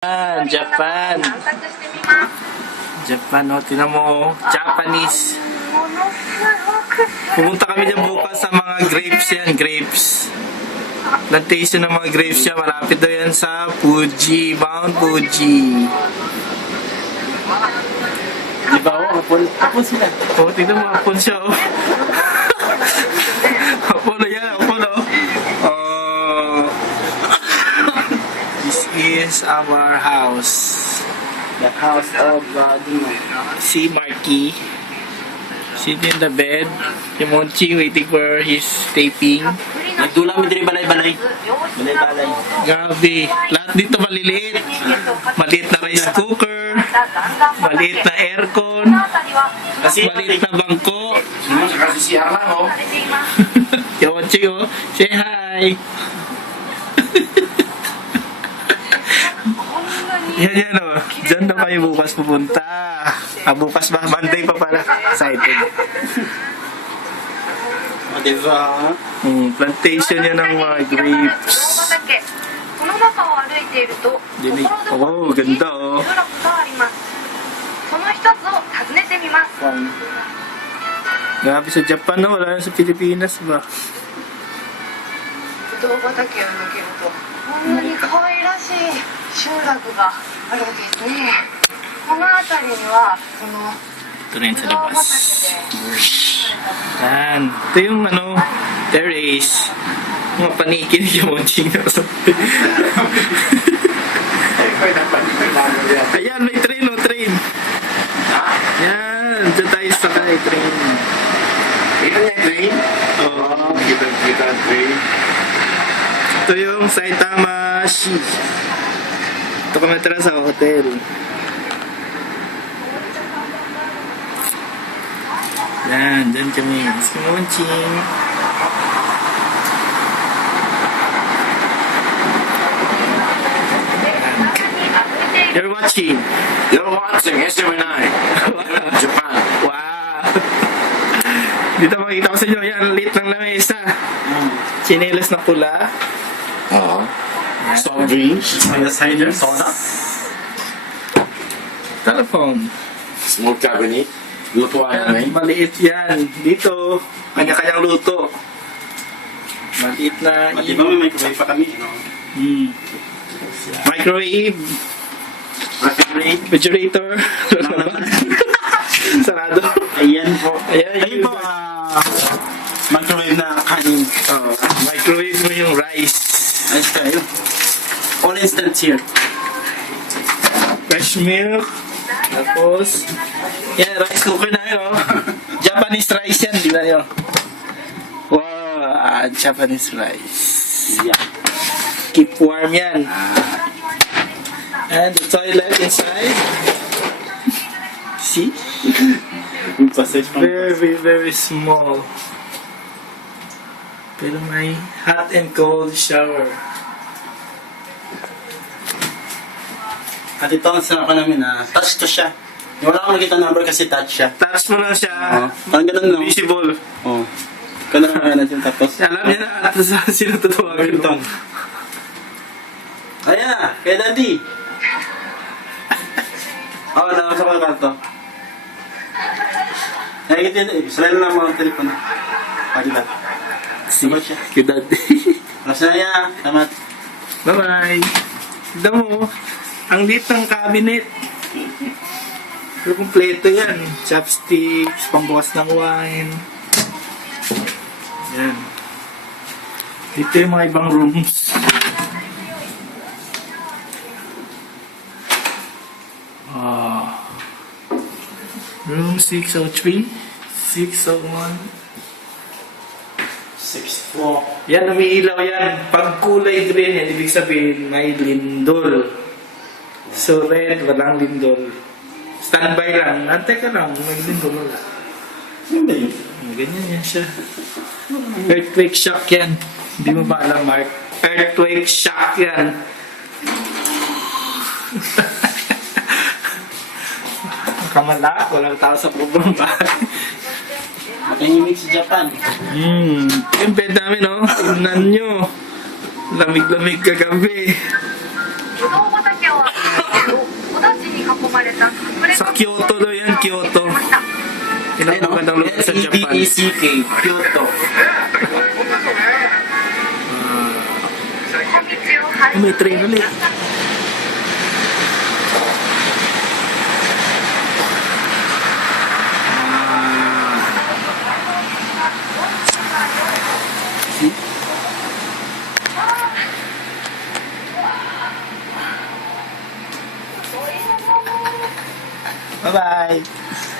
Japan. Japan, oh, tinan mo, Japanese. Pumunta kami dyan bukas sa mga grapes yan, grapes. Plantation ng mga grapes yan, malapit daw yan sa Fuji, Mount Fuji. Di ba ako? Hapon sila. Oh, tignan mo, hapon siya, oh. Hapon na yan, hapon, oh. Oh. This is our house. The house of Si Marky. Sitting in the bed. Si Monchi waiting for his taping. Nagdula mi diri balay-balay. Balay-balay. Grabe. Lahat dito maliliit. Maliit na rice cooker. Maliit na aircon. Maliit na bangko. Kasi si Arla, oh. Si Monchi, oh. Say hi. Yan, oh. Diyan na kayo bukas pupunta. Bukas ba? Monday pa pala. Excited. O, diba? Plantation yan ng mga grapes. Dinig. Oh, ganda, oh. Grabe sa Japan, no? Wala na sa Pilipinas ba? ぶどう畑を抜けるとこんなに可愛らしい集落があるんですね。この辺りにはこの Ito rin ぶ sa どう labas. 畑で Yan. Ito yung ano, terrace. Mga panikin yung munching na sa Ayan, may train, oh, train. Yan, dyan tayo sakay, train. Kita niya yung train? Oh. Kita ang train. Ito yung Saitama Shi. Ito kami tara sa hotel. Yan, dyan kami. Si Monching. You're watching. You're watching SMNI. Japan. Wow! Dito makikita ko sa inyo, yan, ang liit ng lamesa. Chinelas na pula. Oo. Soft drinks. Cider. Soda. Telephone. Small cabinet. Lutuan Yan, namin. maliit yan. Dito, kanya-kanyang luto. Maliit na Di ba may microwave pa kami? microwave, refrigerator, sarado. Ayan po. Ayan, Ayun po, microwave na kanin. Oh, microwave mo yung rice. Ayos kayo. All instant here. Fresh milk. Tapos, yan, rice cooker na yun. Japanese rice yan, di ba yun? Wow, Japanese rice. Yeah. Keep warm yan. And the toilet inside. See? Very, very small. Pero may hot and cold shower. At ito ang sinabi namin na touch to siya. Wala akong nakita number kasi touch siya. Touch mo lang siya. Parang ganun, no? Visible. Oo. Ganun naman natin tapos. Alam niya na at sino tutuwagin Ito. mo. Ayan na, kay Daddy. Oo, nakasa ko yung kanto. Nakikita yun, salay na lang mga telepono. Diba? Sabat siya. Kidad. Kasi na yan, salamat. Bye-bye. Tignan mo, ang liit ng cabinet. Pero kumpleto yan. Chopsticks, pambukas ng wine. Yan. Dito yung mga ibang rooms. Room 603, 601. 6'4". Yan, umiilaw yan. Pag kulay green yan, ibig sabihin may lindol. So red, walang lindol. Standby lang. Antay ka lang, may lindol wala. Ano ba yun? Ganyan yan siya. Earthquake shock yan. Hindi mo ba alam, Mark? Earthquake shock yan. Kamala, walang tao sa problema bahay. Matahimik sa Japan. Yung bed namin, no? Tignan nyo. Lamig-lamig kagabi. ぶどう畑は Kyoto daw yan, Kyoto. Yun ang magandang lugar sa Japan. L-E-B-E-C-K, Kyoto. 小道を入 May train ulit. Bye-bye.